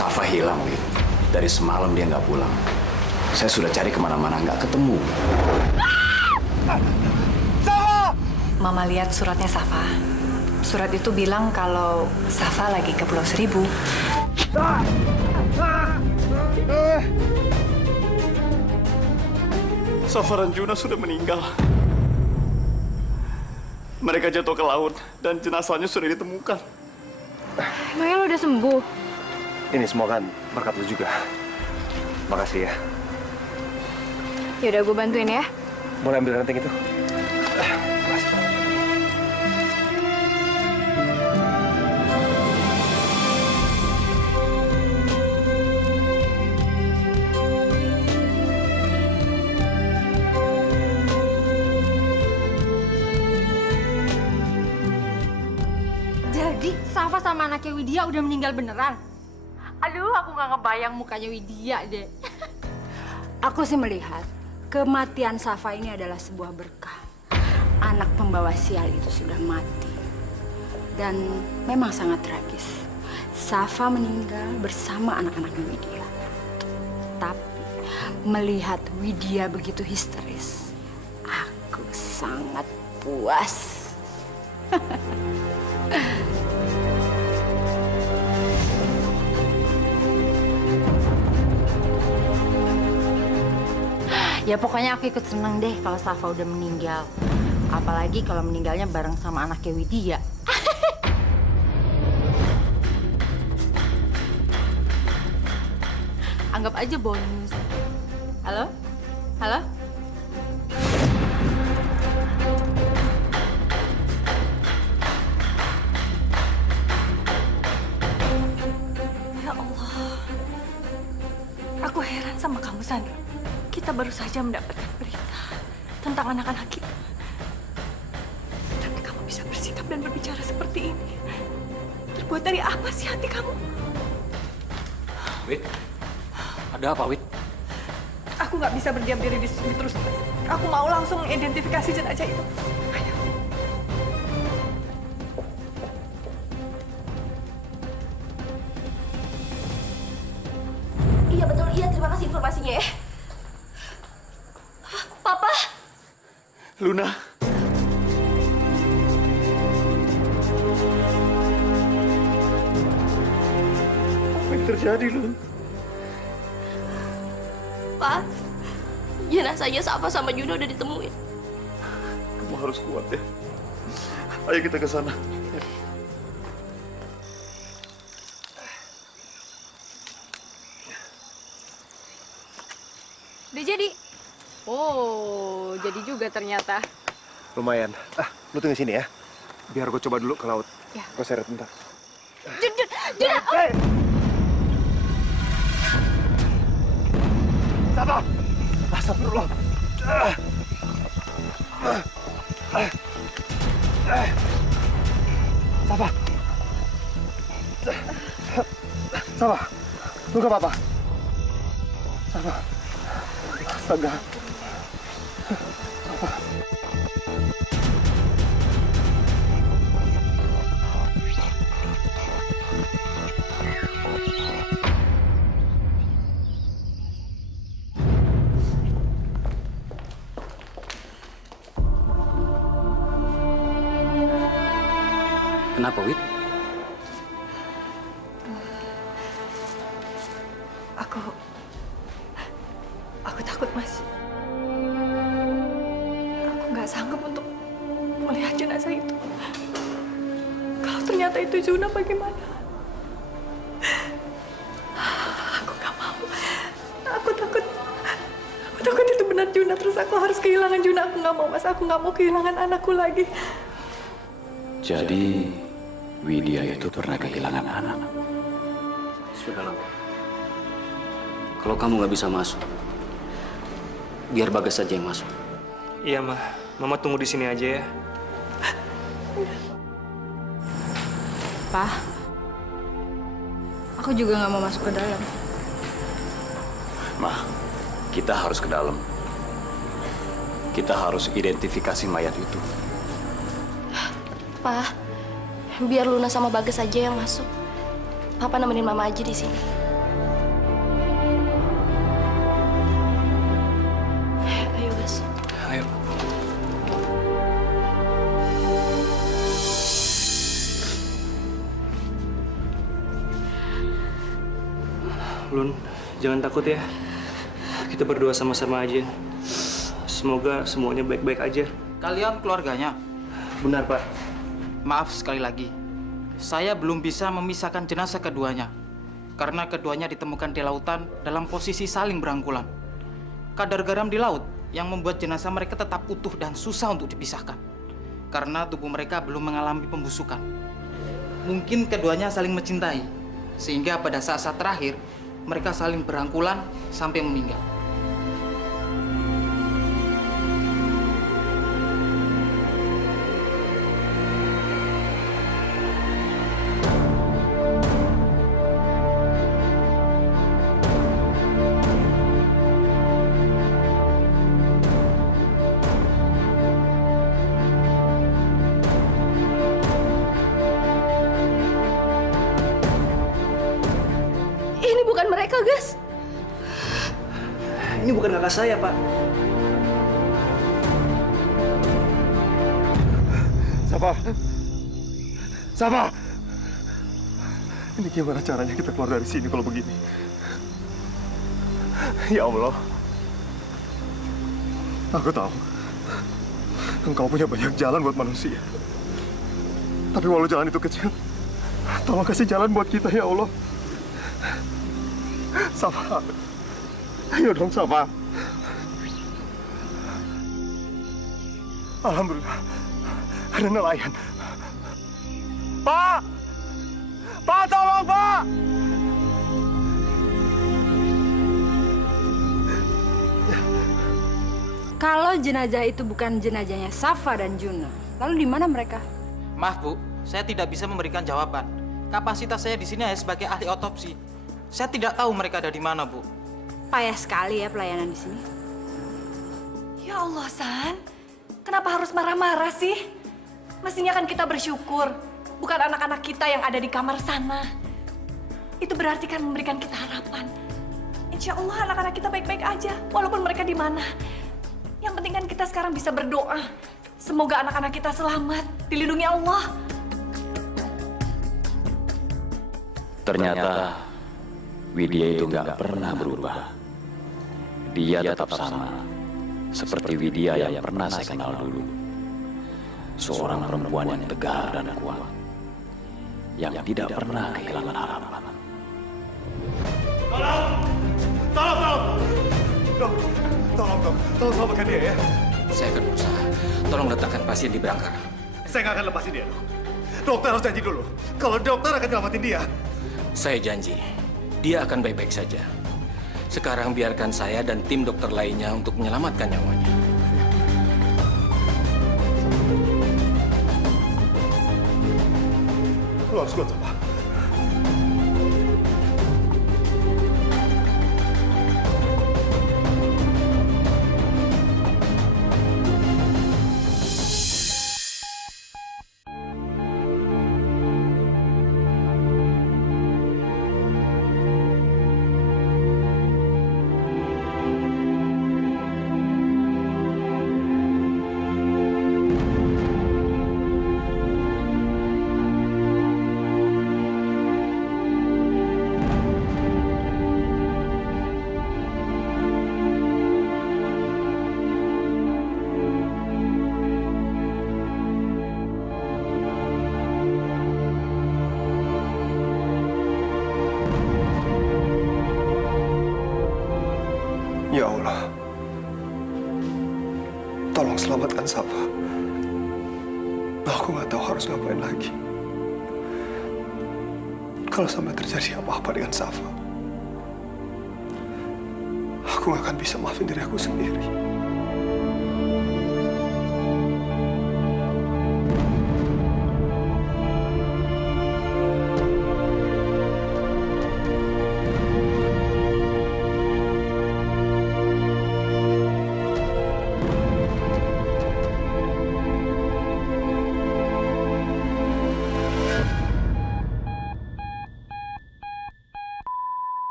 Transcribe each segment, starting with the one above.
Safa hilang, Wid. Dari semalam dia nggak pulang. Saya sudah cari kemana-mana nggak ketemu. Safa! Mama lihat suratnya Safa. Surat itu bilang kalau Safa lagi ke Pulau Seribu. Safa dan Juna sudah meninggal. Mereka jatuh ke laut dan jenazahnya sudah ditemukan. Emangnya lo udah sembuh? Ini semua kan berkat lu juga. Makasih ya. Yaudah, gue bantuin ya. Boleh ambil ranting itu? Mas. Jadi, Safa sama anaknya Widya udah meninggal beneran? Aduh, aku nggak ngebayang mukanya Widya deh. Aku sih melihat kematian Safa ini adalah sebuah berkah. Anak pembawa sial itu sudah mati. Dan memang sangat tragis. Safa meninggal bersama anak-anaknya Widya. Tapi melihat Widya begitu histeris, aku sangat puas. Ya pokoknya aku ikut seneng deh kalau Safa udah meninggal. Apalagi kalau meninggalnya bareng sama anaknya Widya. Anggap aja bonus. Halo? Halo? Ya Allah. Aku heran sama kamu, Sandra. Kita baru saja mendapatkan berita tentang anak-anak kita. Tapi kamu bisa bersikap dan berbicara seperti ini. Terbuat dari apa sih hati kamu? Wid, ada apa, Wid? Aku nggak bisa berdiam diri di sini terus, Mas. Aku mau langsung mengidentifikasi jenazah itu. Ayo. Iya betul, iya terima kasih informasinya ya. Papa, Luna, apa yang terjadi, Lun? Pak, jenazahnya Safa sama Juno udah ditemuin. Kamu harus kuat ya. Ayo kita ke sana. Udah jadi? Oh, jadi juga ternyata. Lumayan. Lu tunggu sini ya. Biar gue coba dulu ke laut. Ya. Gue seret bentar. Juna! Hei! Safa! Astagfirullah. Safa! Safa! Lu gak apa-apa? Safa! Astaga. Kenapa, Wid? Aku takut, Mas. Aku nggak sanggup untuk melihat jenazah itu. Kalau ternyata itu Juna, bagaimana? Aku nggak mau. Aku takut. Aku takut itu benar Juna. Terus aku harus kehilangan Juna. Aku nggak mau, Mas. Aku nggak mau kehilangan anakku lagi. Jadi, Widya itu pernah kehilangan anak. Sudahlah. Kalau kamu nggak bisa masuk, biar Bagas saja yang masuk. Iya, Ma. Mama tunggu di sini aja ya. Pak, aku juga nggak mau masuk ke dalam. Ma, kita harus ke dalam. Kita harus identifikasi mayat itu. Pak, biar Luna sama Bagas aja yang masuk. Papa nemenin Mama aja di sini. Jangan takut ya. Kita berdoa sama-sama aja. Semoga semuanya baik-baik aja. Kalian keluarganya? Benar, Pak. Maaf sekali lagi. Saya belum bisa memisahkan jenazah keduanya. Karena keduanya ditemukan di lautan dalam posisi saling berangkulan. Kadar garam di laut yang membuat jenazah mereka tetap utuh dan susah untuk dipisahkan. Karena tubuh mereka belum mengalami pembusukan. Mungkin keduanya saling mencintai. Sehingga pada saat-saat terakhir, mereka saling berangkulan sampai meninggal. Ini bukan mereka, Gas. Ini bukan kakak saya, Pak. Safa! Safa! Ini gimana caranya kita keluar dari sini kalau begini? Ya Allah. Aku tahu. Engkau punya banyak jalan buat manusia. Tapi walau jalan itu kecil, tolong kasih jalan buat kita, ya Allah. Safa. Ayo dong, Safa. Alhamdulillah. Ada nelayan. Pak! Pak, tolong, Pak! Kalau jenazah itu bukan jenazahnya Safa dan Juna, lalu di mana mereka? Maaf, Bu. Saya tidak bisa memberikan jawaban. Kapasitas saya di sini hanya sebagai ahli otopsi. Saya tidak tahu mereka ada di mana, Bu. Payah sekali ya pelayanan di sini. Ya Allah, San. Kenapa harus marah-marah sih? Mestinya kan kita bersyukur. Bukan anak-anak kita yang ada di kamar sana. Itu berarti kan memberikan kita harapan. Insya Allah anak-anak kita baik-baik aja. Walaupun mereka di mana. Yang penting kan kita sekarang bisa berdoa. Semoga anak-anak kita selamat. Dilindungi Allah. Ternyata Widya itu nggak pernah berubah. Dia tetap sama, seperti Widya yang pernah saya kenal dulu. Seorang perempuan yang tegar dan kuat, yang tidak pernah kehilangan harapan. Tolong selamatkan dia, ya. Saya akan berusaha. Tolong letakkan pasien di berangkar. Saya nggak akan lepasin dia, dok. Dokter harus janji dulu. Kalau dokter akan nyelamatin dia. Saya janji, dia akan baik-baik saja. Sekarang biarkan saya dan tim dokter lainnya untuk menyelamatkan nyawanya. Lu harus kuat, Safa. Ya Allah, tolong selamatkan Safa. Aku nggak tahu harus ngapain lagi. Kalau sampai terjadi apa-apa dengan Safa, aku nggak akan bisa maafin diri aku sendiri.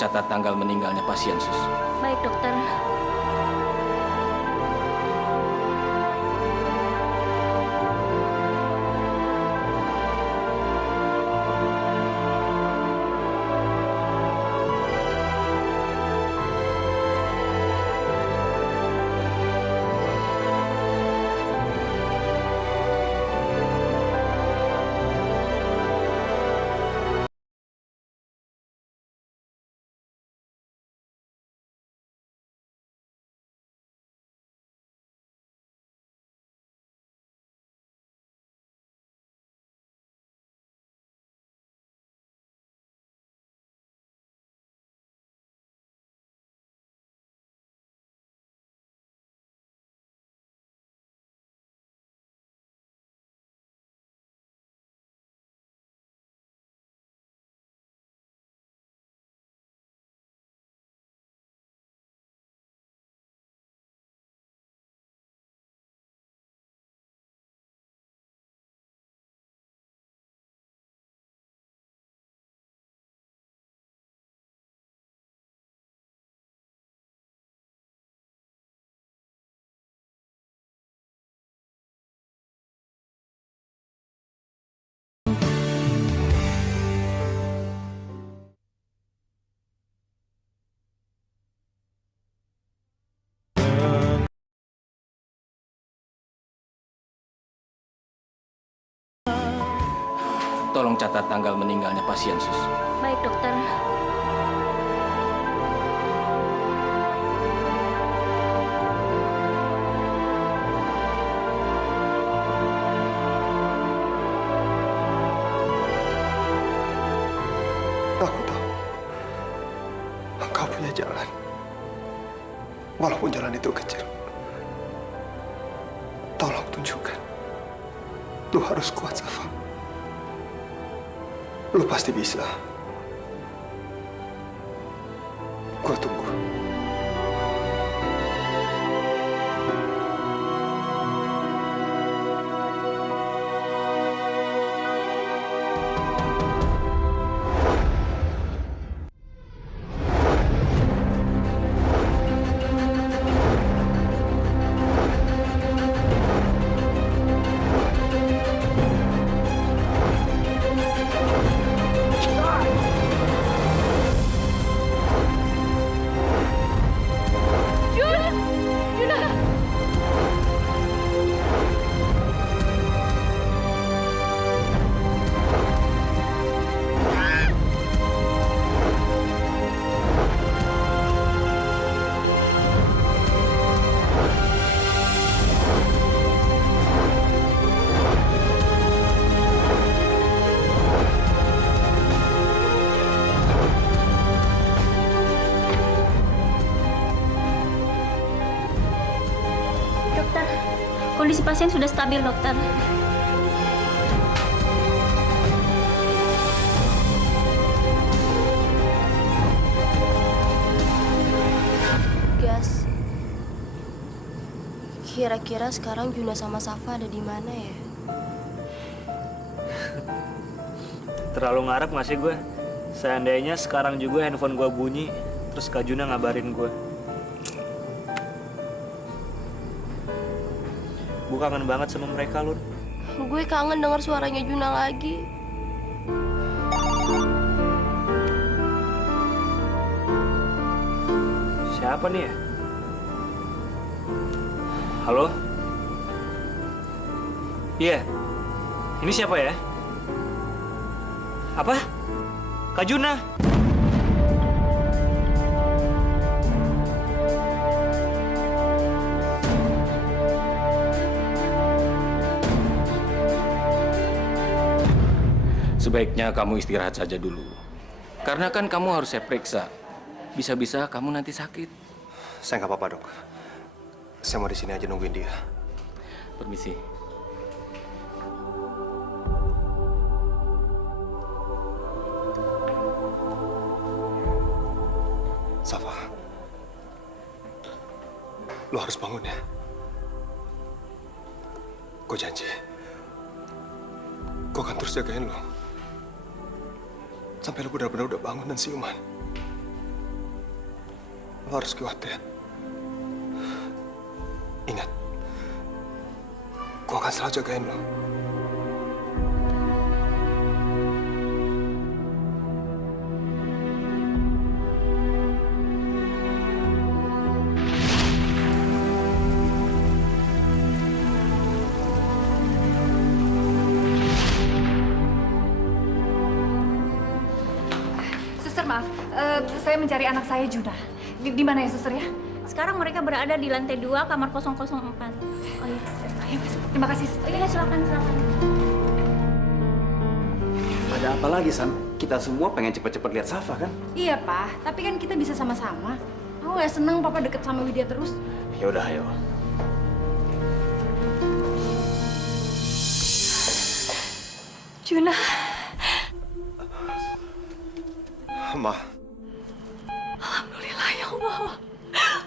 Tolong catat tanggal meninggalnya pasien, Sus. Baik, dokter. Tolong catat tanggal meninggalnya pasien, Sus. Baik, dokter. Aku tahu engkau punya jalan. Walaupun jalan itu kecil. Tolong tunjukkan. Lu harus kuat, Safa. Lu pasti bisa. Gua tunggu. Kondisi pasien sudah stabil, dokter. Gas, kira-kira sekarang Juna sama Safa ada di mana ya? Terlalu ngarep nggak sih gue? Seandainya sekarang juga handphone gue bunyi, terus Kak Juna ngabarin gue. Gue kangen banget sama mereka, Lun. Gue kangen dengar suaranya Juna lagi. Siapa nih ya? Halo? Iya. Ini siapa ya? Apa? Kak Juna? Sebaiknya kamu istirahat saja dulu. Karena kan kamu harus saya periksa. Bisa-bisa kamu nanti sakit. Saya nggak apa-apa, Dok. Saya mau di sini aja nungguin dia. Permisi. Safa, lo harus bangun ya. Gue janji, gue akan terus jagain lo sampai lo benar-benar udah bangun dan siuman. Lo harus kuat ya. Ingat, gue akan selalu jagain lo. Suster, maaf. Saya mencari anak saya, Juna. Di mana ya, suster ya? Sekarang mereka berada di lantai 2, kamar 004. Oh iya. Ayo, terima kasih, suster. Iya, silakan. Ada apa lagi, San? Kita semua pengen cepet-cepet lihat Safa, kan? Iya, Pak. Tapi kan kita bisa sama-sama. Aku nggak seneng Papa deket sama Widya terus. Ya udah, ayo. Juna. Ma, Alhamdulillah, ya Allah.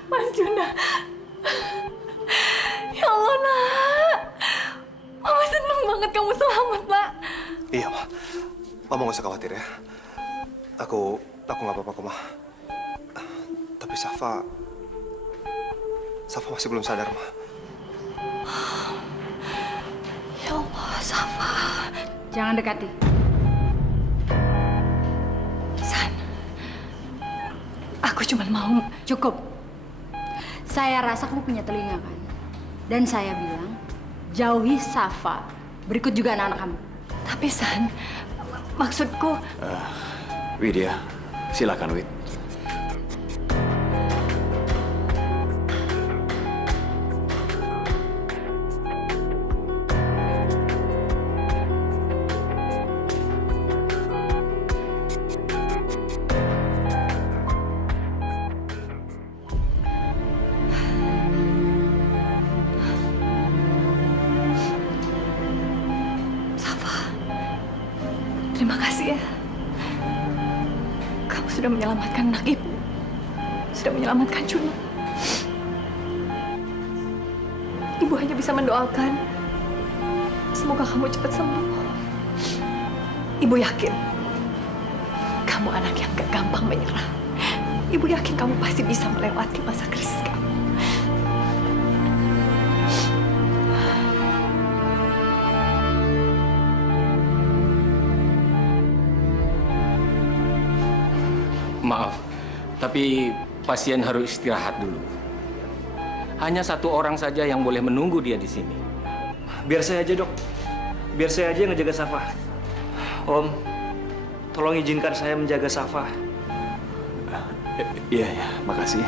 Mas Juna. Ya Allah, nak. Mama seneng banget kamu selamat, Pak. iya Ma. Mama gak usah khawatir ya. Aku nggak apa-apa kok, Ma. Tapi Safa masih belum sadar, Ma. Ya Allah, Safa. Jangan dekati. San, aku cuma mau. Cukup. Saya rasa kamu punya telinga kan? Dan saya bilang, jauhi Safa. Berikut juga anak-anak kamu. Tapi San, maksudku... Widya, silakan Wid. Terima kasih ya. Kamu sudah menyelamatkan anak ibu. Sudah menyelamatkan Juna. Ibu hanya bisa mendoakan. Semoga kamu cepat sembuh. Ibu yakin. Kamu anak yang gak gampang menyerah. Ibu yakin kamu pasti bisa melewati masa krisis kamu. Maaf, tapi pasien harus istirahat dulu. Hanya satu orang saja yang boleh menunggu dia di sini. Biar saya aja, Dok. Biar saya aja yang ngejaga Safa. Om, tolong izinkan saya menjaga Safa. Iya, makasih.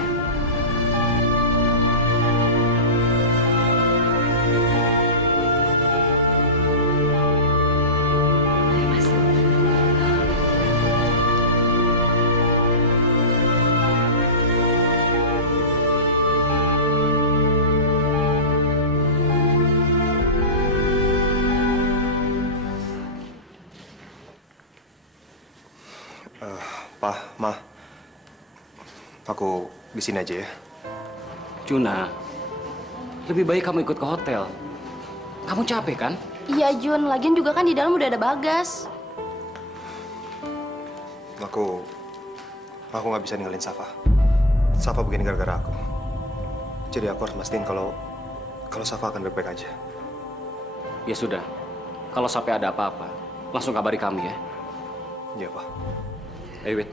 Pa, Ma, aku di sini aja ya. Juna, lebih baik kamu ikut ke hotel. Kamu capek kan? Iya, Jun. Lagian juga kan di dalam udah ada Bagas. Aku nggak bisa ninggalin Safa. Safa begini gara-gara aku. Jadi aku harus mastiin kalau Safa akan baik-baik aja. Ya sudah, kalau sampai ada apa-apa, langsung kabari kami ya. Iya, Pak. Ayo, Wid.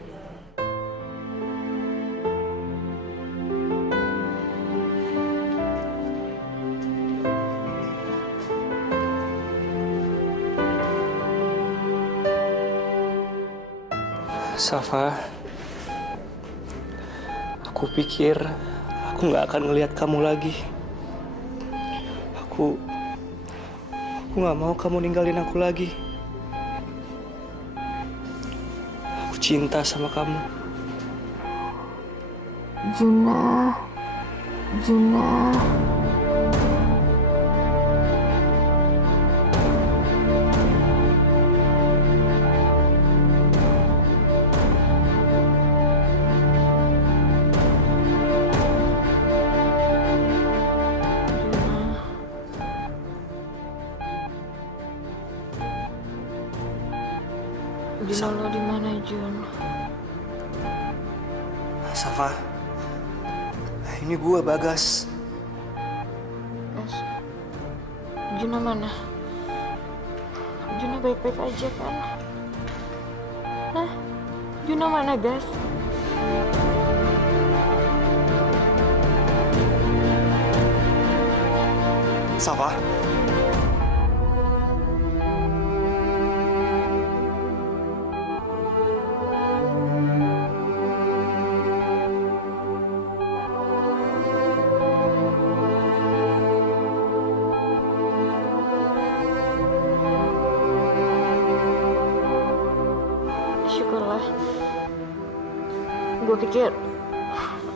Safa, aku pikir aku nggak akan ngelihat kamu lagi. Aku nggak mau kamu ninggalin aku lagi. Aku cinta sama kamu. Juna. Juna lo di mana, Jun? Safa, Ini gue, Bagas. Mas, Juna mana? Juna baik-baik aja kan? Hah? Juna mana, Gas? Safa? Syukurlah. Gue pikir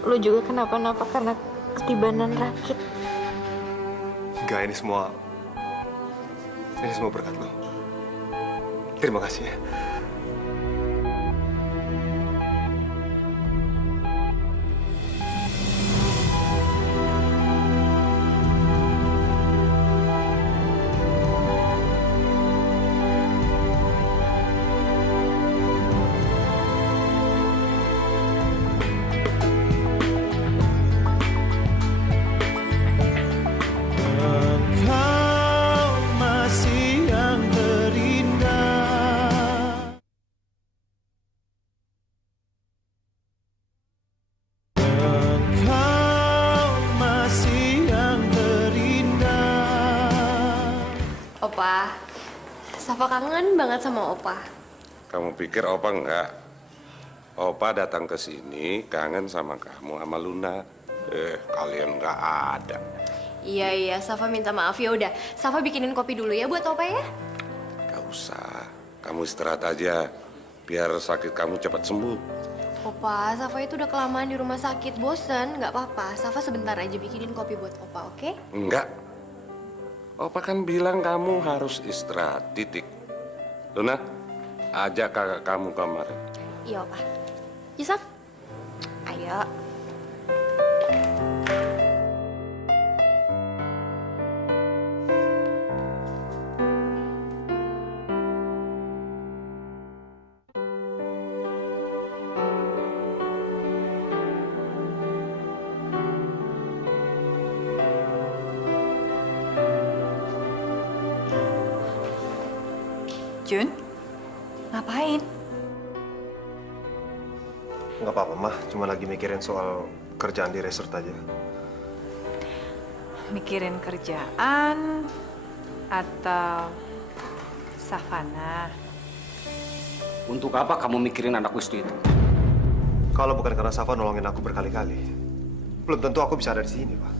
lo juga kenapa-napa karena ketibanan rakit. Enggak, ini semua berkat lo. Terima kasih ya. Opa, Safa kangen banget sama Opa. Kamu pikir Opa enggak? Opa datang ke sini kangen sama kamu sama Luna. Kalian nggak ada. Iya, Safa minta maaf. Ya udah, Safa bikinin kopi dulu ya buat Opa ya. Gak usah, kamu istirahat aja biar sakit kamu cepat sembuh. Opa, Safa itu udah kelamaan di rumah sakit, bosen. Nggak apa-apa, Safa sebentar aja bikinin kopi buat Opa, oke? Enggak. Opa kan bilang kamu harus istirahat, titik. Luna, ajak kakak kamu kamar. Iya, Opa. Yusuf, ayo. Jun, ngapain? Nggak apa-apa, Mah. Cuma lagi mikirin soal kerjaan di resort aja. Mikirin kerjaan atau Savana? Untuk apa kamu mikirin anak Wisnu itu? Kalau bukan karena Safa nolongin aku berkali-kali, belum tentu aku bisa ada di sini, Pak.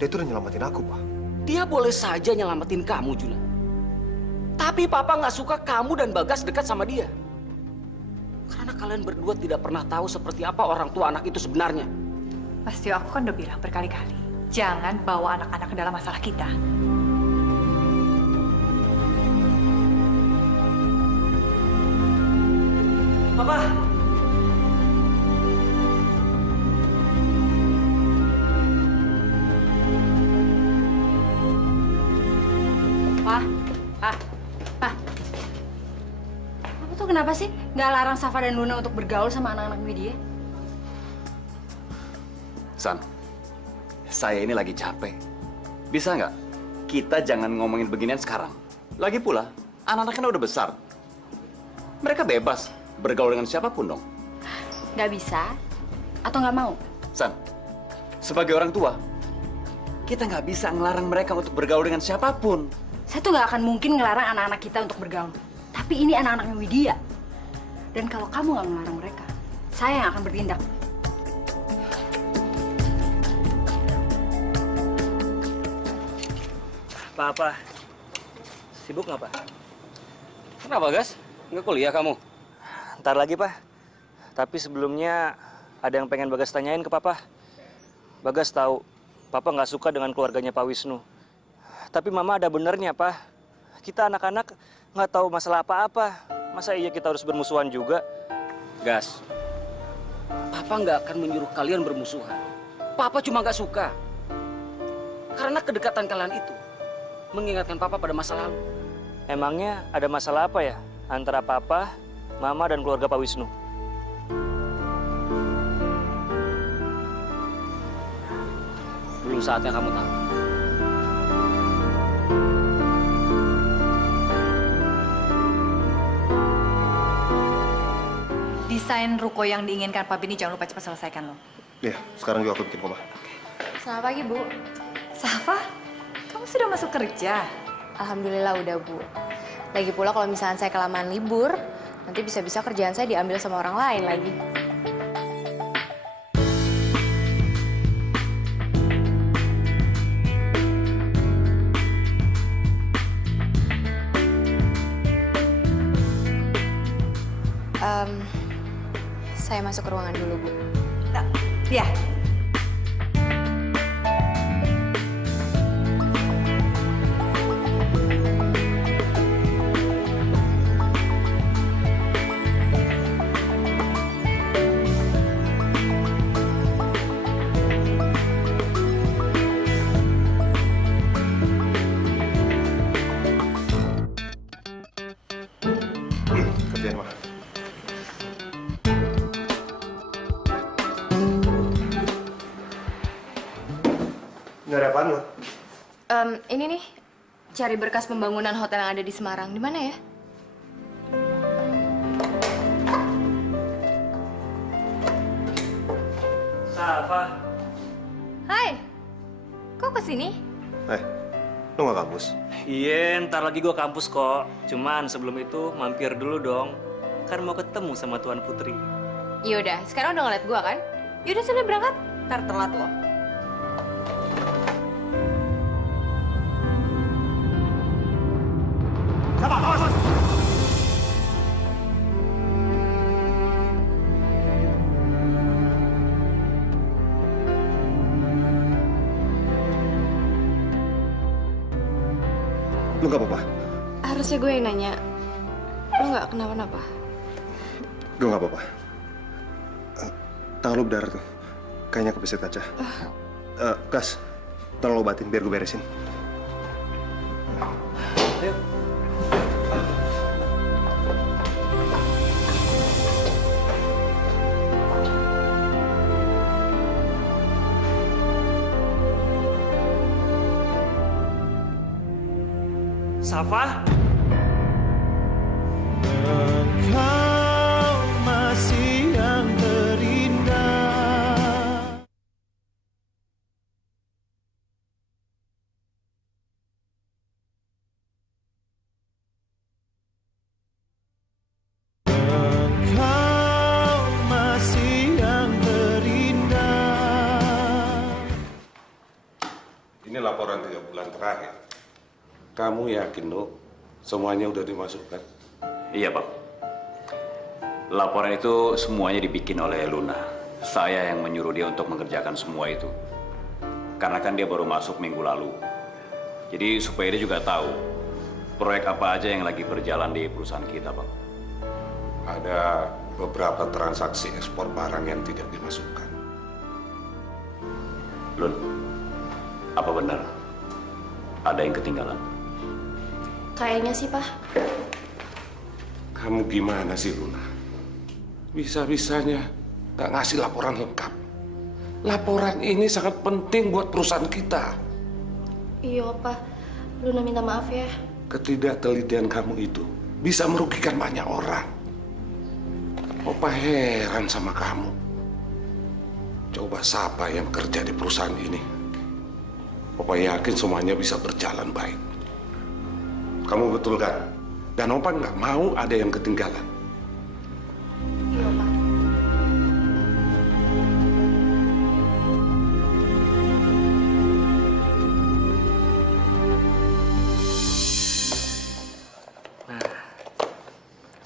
Dia itu udah nyelamatin aku, Pak. Dia boleh saja nyelamatin kamu, Juna. Tapi Papa nggak suka kamu dan Bagas dekat sama dia. Karena kalian berdua tidak pernah tahu seperti apa orang tua anak itu sebenarnya. Mas Tio, aku kan udah bilang berkali-kali, jangan bawa anak-anak ke dalam masalah kita. Papa! Pak. Kamu tuh kenapa sih nggak larang Safa dan Luna untuk bergaul sama anak-anak Widya? San, saya ini lagi capek. Bisa nggak kita jangan ngomongin beginian sekarang? Lagi pula, anak-anaknya udah besar. Mereka bebas bergaul dengan siapapun dong. Nggak bisa atau nggak mau? San, sebagai orang tua, kita nggak bisa ngelarang mereka untuk bergaul dengan siapapun. Saya tuh nggak akan mungkin ngelarang anak-anak kita untuk bergaul. Tapi ini anak-anaknya Widya. Dan kalau kamu nggak ngelarang mereka, saya yang akan bertindak. Apa? Sibuk nggak, Pak? Kenapa, Gas? Nggak kuliah kamu? Ntar lagi, Pak. Tapi sebelumnya ada yang pengen Bagas tanyain ke Papa. Bagas tahu Papa nggak suka dengan keluarganya Pak Wisnu. Tapi Mama ada benernya, Pak. Kita anak-anak nggak tahu masalah apa-apa. Masa iya kita harus bermusuhan juga? Gas, Papa nggak akan menyuruh kalian bermusuhan. Papa cuma nggak suka. Karena kedekatan kalian itu mengingatkan Papa pada masa lalu. Emangnya ada masalah apa ya antara Papa, Mama, dan keluarga Pak Wisnu? Tunggu saatnya kamu tahu. Desain ruko yang diinginkan Pak Bini jangan lupa cepat selesaikan loh. Iya, sekarang juga aku bikin koma. Selamat pagi, Bu. Safa, kamu sudah masuk kerja? Alhamdulillah udah, Bu. Lagi pula kalau misalnya saya kelamaan libur, nanti bisa-bisa kerjaan saya diambil sama orang lain lagi. Saya masuk ke ruangan dulu, Bu. Iya. Kerjain, Ma. Nggak ada apaan, Ma? Ini nih, cari berkas pembangunan hotel yang ada di Semarang. Di mana ya? Safa. Hai, kok kesini? Lo nggak kampus? Iya, ntar lagi gue kampus kok. Cuman sebelum itu mampir dulu dong. Kan mau ketemu sama Tuan Putri. Yaudah, sekarang udah ngeliat gua kan? Yaudah, sudah berangkat. Ntar telat loh. Siapa? Awas! Lu nggak apa-apa? Harusnya gue yang nanya. Lo nggak kenapa-napa? Gue nggak apa-apa. Tangan lu berdarah tuh. Kayaknya kebeset kaca. Gas, tolong obatin biar gue beresin. Ayo. Safa? Engkau masih yang terindah. Engkau masih yang terindah. Ini laporan 3 bulan terakhir. Kamu yakin, Nuk? Semuanya udah dimasukkan? Iya, Pak. Laporan itu semuanya dibikin oleh Luna. Saya yang menyuruh dia untuk mengerjakan semua itu. Karena kan dia baru masuk minggu lalu. Jadi supaya dia juga tahu proyek apa aja yang lagi berjalan di perusahaan kita, Pak. Ada beberapa transaksi ekspor barang yang tidak dimasukkan. Lun, apa benar ada yang ketinggalan? Kayaknya sih, Pak. Kamu gimana sih, Luna? Bisa-bisanya nggak ngasih laporan lengkap. Laporan ini sangat penting buat perusahaan kita. Iya, Pak. Luna minta maaf ya. Ketidaktelitian kamu itu bisa merugikan banyak orang. Opa heran sama kamu. Coba siapa yang kerja di perusahaan ini? Opa yakin semuanya bisa berjalan baik. Kamu betul kan? Dan Opa nggak mau ada yang ketinggalan. Iya, Pak.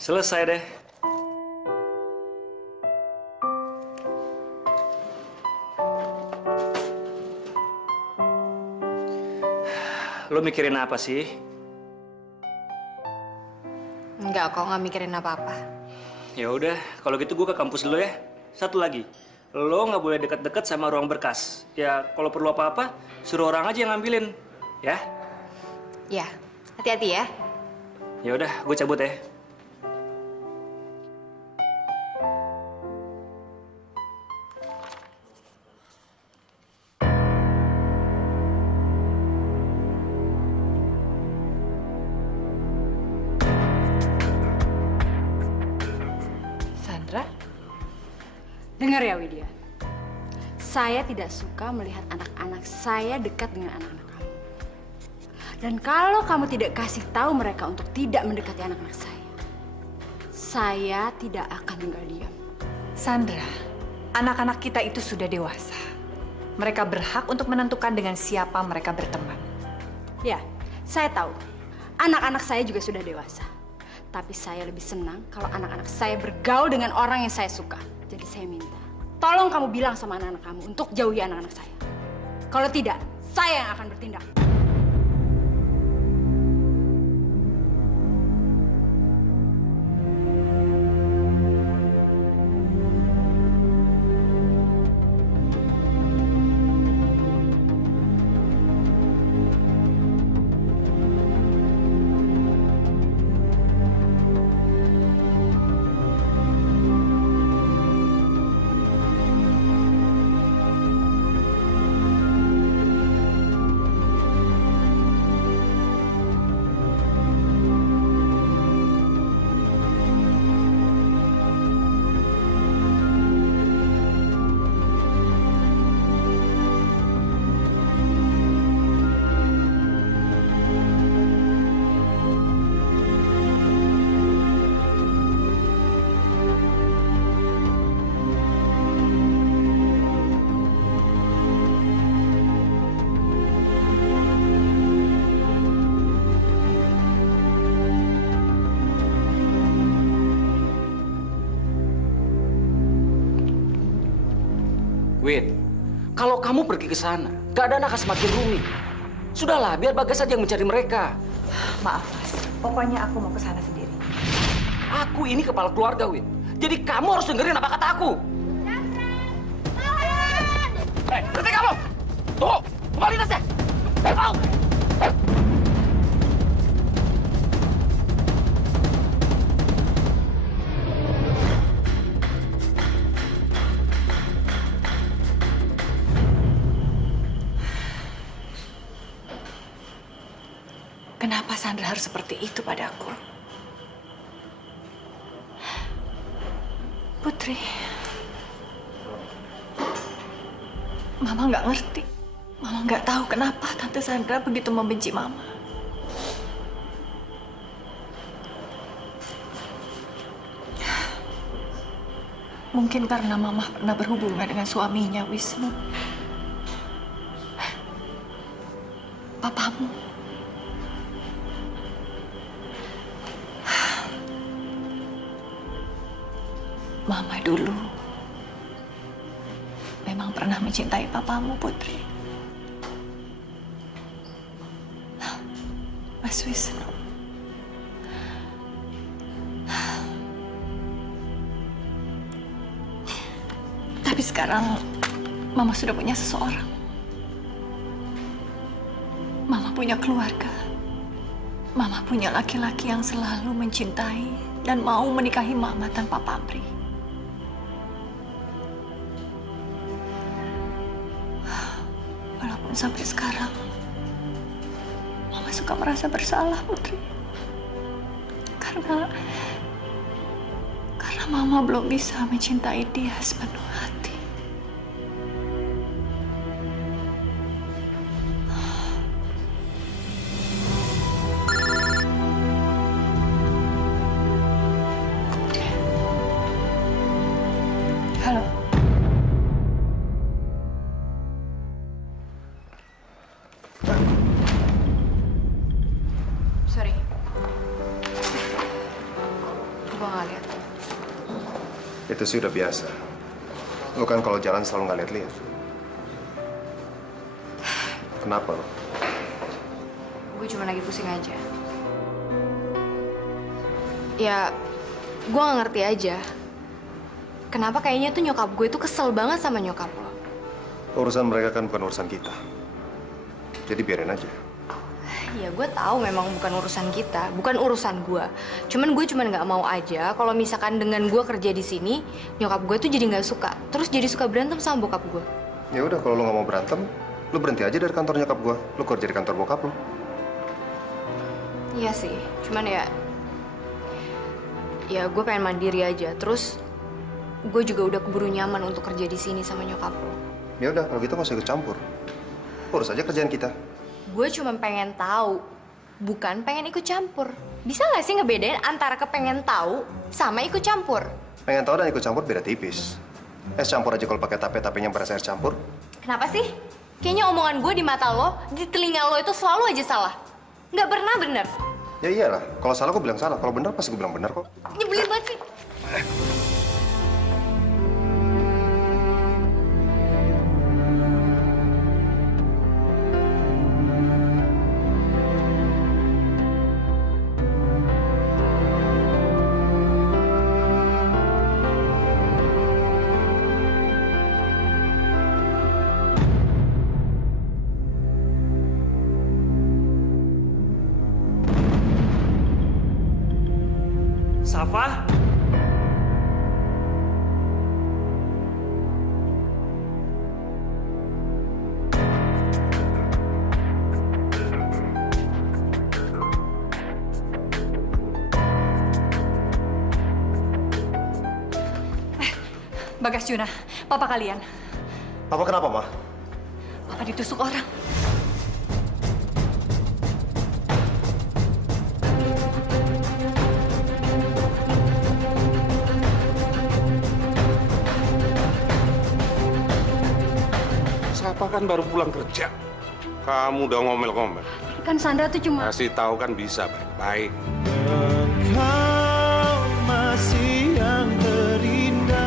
Selesai deh. Lo mikirin apa sih? Enggak kok, nggak mikirin apa-apa. Ya udah, kalau gitu gue ke kampus dulu ya. Satu lagi, lo nggak boleh deket-deket sama ruang berkas. Ya kalau perlu apa-apa, suruh orang aja yang ngambilin, ya? Ya, hati-hati ya. Ya udah, gue cabut ya. Dengar ya Widya. Saya tidak suka melihat anak-anak saya dekat dengan anak-anak kamu. Dan kalau kamu tidak kasih tahu mereka untuk tidak mendekati anak-anak saya tidak akan tinggal diam. Sandra, anak-anak kita itu sudah dewasa. Mereka berhak untuk menentukan dengan siapa mereka berteman. Ya, saya tahu. Anak-anak saya juga sudah dewasa. Tapi saya lebih senang kalau anak-anak saya bergaul dengan orang yang saya suka. Jadi saya minta, tolong kamu bilang sama anak-anak kamu untuk jauhi anak-anak saya. Kalau tidak, saya yang akan bertindak. Win, kalau kamu pergi ke sana, keadaan akan semakin rumit. Sudahlah, biar Bagas saja yang mencari mereka. Maaf, Mas. Pokoknya aku mau ke sana sendiri. Aku ini kepala keluarga, Win. Jadi kamu harus dengerin apa kata aku. Berhenti kamu! Tunggu! Kembali tasnya! Kenapa Sandra harus seperti itu padaku? Putri, Mama nggak ngerti. Mama nggak tahu kenapa Tante Sandra begitu membenci Mama. Mungkin karena Mama pernah berhubungan dengan suaminya, Wisnu. Papamu. Mama dulu memang pernah mencintai papamu, Putri. Mas Wisnu. Tapi sekarang Mama sudah punya seseorang. Mama punya keluarga. Mama punya laki-laki yang selalu mencintai dan mau menikahi Mama tanpa pamrih. Walaupun sampai sekarang, Mama suka merasa bersalah, Putri. Karena Mama belum bisa mencintai dia sepenuh hati. Halo. Sorry. Gua nggak lihat. Itu sih udah biasa. Lo kan kalau jalan selalu nggak lihat-lihat. Kenapa lo? Gue cuma lagi pusing aja. Ya, gue nggak ngerti aja. Kenapa kayaknya tuh nyokap gue tuh kesel banget sama nyokap lo. Urusan mereka kan bukan urusan kita. Jadi biarin aja. Ya gue tahu memang bukan urusan kita, bukan urusan gue. Cuman gue nggak mau aja kalau misalkan dengan gue kerja di sini, nyokap gue tuh jadi nggak suka. Terus jadi suka berantem sama bokap gue. Ya udah, kalau lo nggak mau berantem, lo berhenti aja dari kantor nyokap gue. Lo kerja di kantor bokap lo. Iya sih, cuman ya gue pengen mandiri aja. Terus gue juga udah keburu nyaman untuk kerja di sini sama nyokap lo. Ya udah, kalau gitu nggak usah ikut campur. Urus aja kerjaan kita. Gue cuma pengen tahu, bukan pengen ikut campur. Bisa nggak sih ngebedain antara kepengen tahu sama ikut campur? Pengen tahu dan ikut campur beda tipis. Es campur aja kalau pakai tape-tapenya berasa air campur. Kenapa sih? Kayaknya omongan gue di mata lo, di telinga lo itu selalu aja salah. Nggak pernah bener. Ya iyalah, kalau salah gue bilang salah, kalau benar pasti gue bilang benar kok. Nyebelin banget sih. Safa? Bagas Juna, papa kalian. Papa kenapa, Ma? Papa ditusuk orang. Sapa kan baru pulang kerja. Kamu udah ngomel-ngomel. Kan Sandra tuh cuma... Kasih tahu kan bisa baik-baik. Engkau masih yang terindah.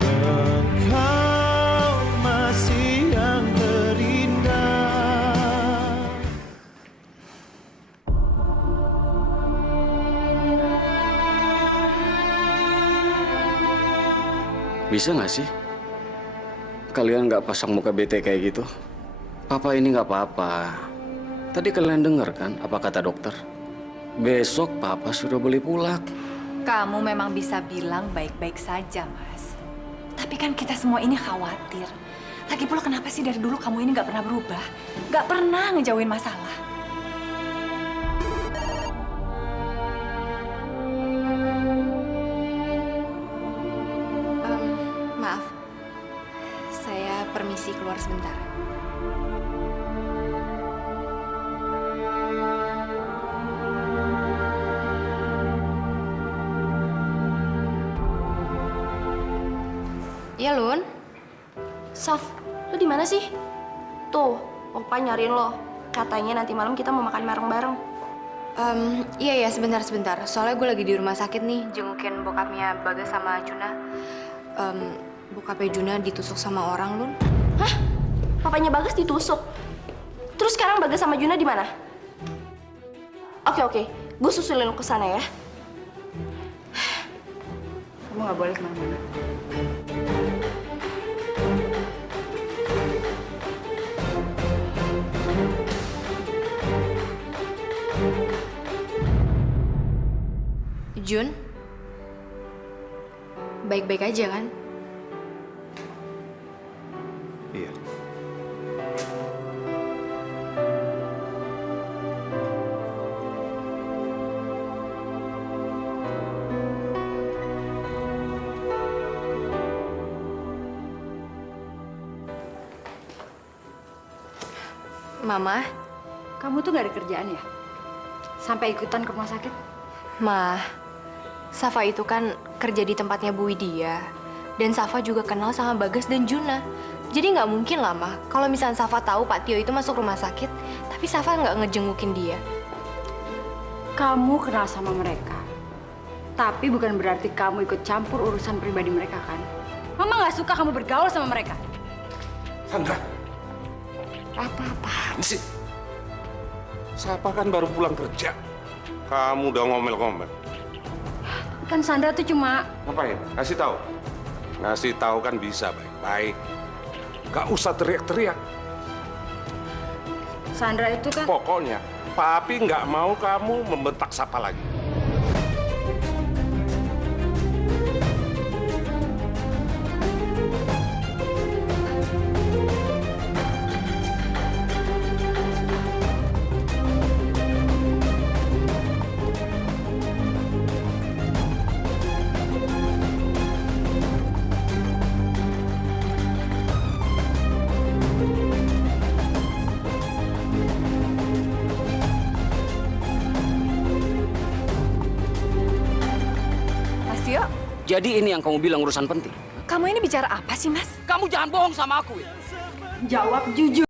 Engkau masih yang terindah. Bisa nggak sih? Kalian nggak pasang muka bete kayak gitu? Papa ini nggak apa-apa. Tadi kalian dengar kan apa kata dokter? Besok Papa sudah boleh pulang. Kamu memang bisa bilang baik-baik saja, Mas. Tapi kan kita semua ini khawatir. Lagi pula kenapa sih dari dulu kamu ini nggak pernah berubah? Nggak pernah ngejauhin masalah. Maaf, saya permisi keluar sebentar. Iya, Lun. Saf, lu di mana sih? Tuh, Opa nyariin lo. Katanya nanti malam kita mau makan bareng-bareng. Iya sebentar. Soalnya gue lagi di rumah sakit nih, jengukin bokapnya Bagas sama Juna. Bokapnya Juna ditusuk sama orang, Lun. Hah? Papanya Bagas ditusuk? Terus sekarang Bagas sama Juna di mana? Oke. Gue susulin lo ke sana ya. Kamu nggak boleh kemana-mana. Jun, baik-baik aja kan? Iya. Mama, Kamu tuh gak ada kerjaan ya? Sampai ikutan ke rumah sakit? Ma, Safa itu kan kerja di tempatnya Bu Widya. Dan Safa juga kenal sama Bagas dan Juna. Jadi nggak mungkin lah, Ma. Kalau misalnya Safa tahu Pak Tio itu masuk rumah sakit, tapi Safa nggak ngejengukin dia. Kamu kenal sama mereka. Tapi bukan berarti kamu ikut campur urusan pribadi mereka kan? Mama nggak suka kamu bergaul sama mereka. Sandra. Apa-apaan sih? Sapa kan baru pulang kerja. Kamu udah ngomel-ngomel. Kan Sandra tuh cuma... Ngapain? Kasih tahu. Ngasih tahu kan bisa baik-baik. Gak usah teriak-teriak. Sandra itu kan... Pokoknya, Papi nggak mau kamu membentak Sapa lagi. Jadi ini yang kamu bilang urusan penting? Kamu ini bicara apa sih, Mas? Kamu jangan bohong sama aku, Win. Jawab jujur.